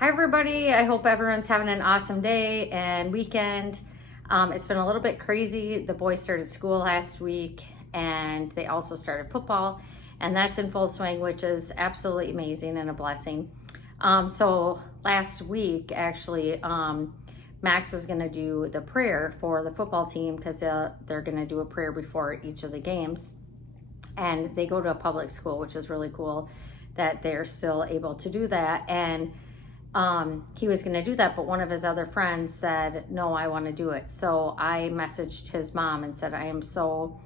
Hi everybody, I hope everyone's having an awesome day and weekend. It's been a little bit crazy. The boys started school last week and they also started football, and that's in full swing, which is absolutely amazing and a blessing. So last week actually, Max was going to do the prayer for the football team because they're going to do a prayer before each of the games, and they go to a public school, which is really cool that they're still able to do that. And he was going to do that, but one of his other friends said, no, I want to do it. So I messaged his mom and said, I am so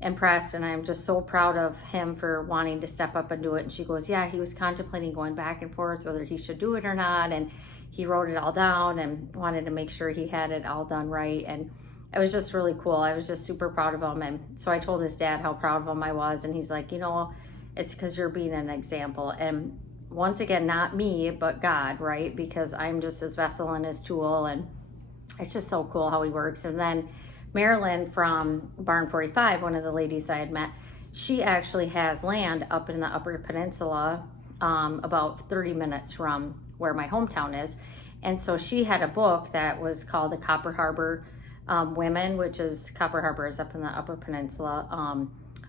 impressed and I'm just so proud of him for wanting to step up and do it. And she goes, yeah, he was contemplating going back and forth whether he should do it or not, and he wrote it all down and wanted to make sure he had it all done right. And it was just really cool. I was just super proud of him. And so I told his dad how proud of him I was, and he's like, it's because you're being an example. And once again, not me, but God, right? Because I'm just his vessel and his tool, and it's just so cool how he works. And then Marilyn from Barn 45, one of the ladies I had met, she actually has land up in the Upper Peninsula, about 30 minutes from where my hometown is. And so she had a book that was called the Copper Harbor Women, which is Copper Harbor is up in the Upper Peninsula,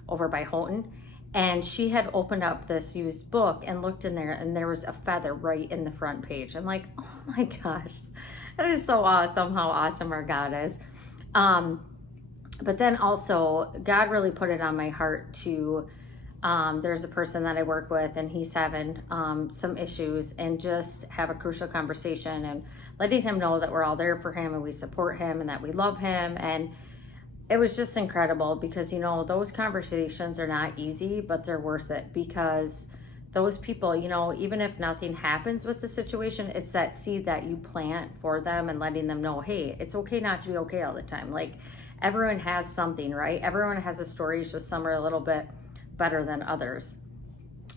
over by Houghton. And she had opened up this used book and looked in there, and there was a feather right in the front page. I'm like, oh my gosh, that is so awesome how awesome our God is. But then also, God really put it on my heart to, there's a person that I work with, and he's having some issues, and just have a crucial conversation and letting him know that we're all there for him and we support him and that we love him. And it was just incredible because, those conversations are not easy, but they're worth it, because those people, even if nothing happens with the situation, it's that seed that you plant for them and letting them know, hey, it's okay not to be okay all the time. Like, everyone has something, right? Everyone has a story. It's just some are a little bit better than others.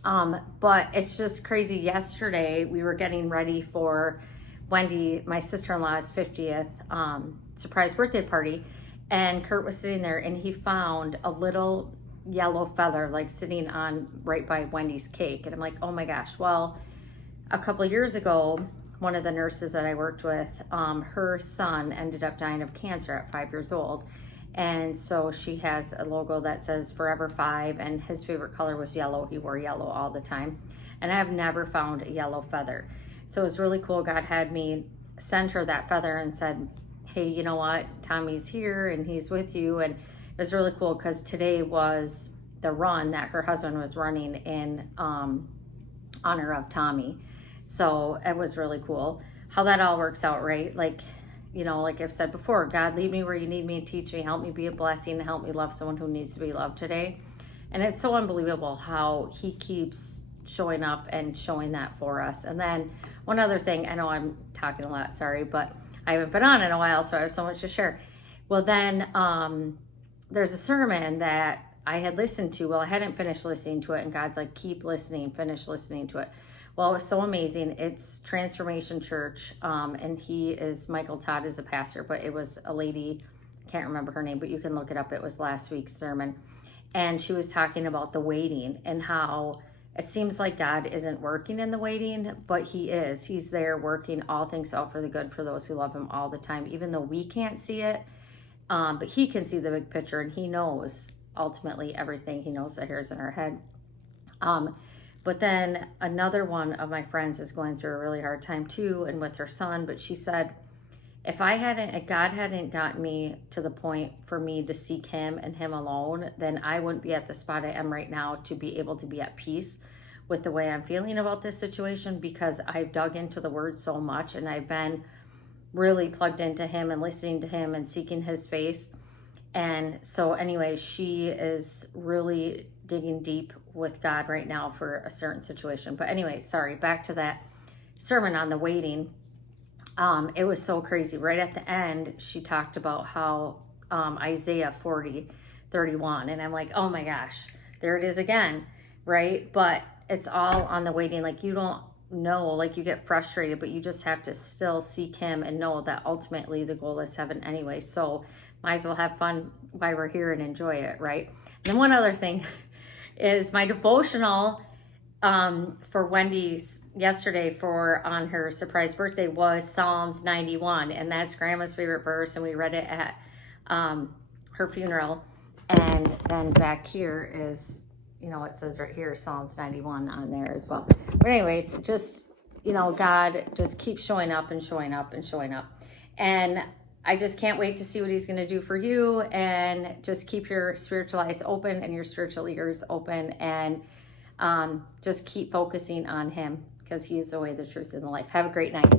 But it's just crazy. Yesterday, we were getting ready for Wendy, my sister-in-law's 50th surprise birthday party. And Kurt was sitting there, and he found a little yellow feather like sitting on right by Wendy's cake. And I'm like, oh my gosh. Well, a couple of years ago, one of the nurses that I worked with, her son ended up dying of cancer at 5 years old. And so she has a logo that says Forever 5, and his favorite color was yellow. He wore yellow all the time. And I have never found a yellow feather. So it was really cool. God had me send her that feather and said, hey, you know what? Tommy's here and he's with you. And it was really cool because today was the run that her husband was running in honor of Tommy. So it was really cool how that all works out, right? Like I've said before, God, lead me where you need me, teach me, help me be a blessing, help me love someone who needs to be loved today. And it's so unbelievable how he keeps showing up and showing that for us. And then one other thing, I know I'm talking a lot, sorry, but I haven't been on in a while, so I have so much to share. Well, then there's a sermon that I had listened to. Well, I hadn't finished listening to it, and God's like, keep listening, finish listening to it. Well, it was so amazing. It's Transformation Church, and Michael Todd is a pastor, but it was a lady, can't remember her name, but you can look it up. It was last week's sermon. And she was talking about the waiting and how it seems like God isn't working in the waiting, but he is. He's there working all things out for the good for those who love him all the time, even though we can't see it. But he can see the big picture, and he knows ultimately everything. He knows the hairs in our head. But then another one of my friends is going through a really hard time too, and with her son. But she said, if God hadn't gotten me to the point for me to seek him and him alone, then I wouldn't be at the spot I am right now to be able to be at peace with the way I'm feeling about this situation, because I've dug into the word so much and I've been really plugged into him and listening to him and seeking his face. And so anyway, she is really digging deep with God right now for a certain situation. But anyway, sorry, back to that sermon on the waiting. It was so crazy. Right at the end, she talked about how Isaiah 40:31, and I'm like, oh my gosh, there it is again, right? But it's all on the waiting. Like, you don't know, like, you get frustrated, but you just have to still seek him and know that ultimately the goal is heaven anyway. So might as well have fun while we're here and enjoy it, right? And then one other thing is my devotional for Wendy's yesterday for on her surprise birthday was Psalms 91, and that's Grandma's favorite verse, and we read it at her funeral. And then back here is, it says right here Psalms 91 on there as well. But anyways, just, God just keeps showing up and showing up and showing up. And I just can't wait to see what he's going to do for you, and just keep your spiritual eyes open and your spiritual ears open, and just keep focusing on him, because he is the way, the truth, and the life. Have a great night.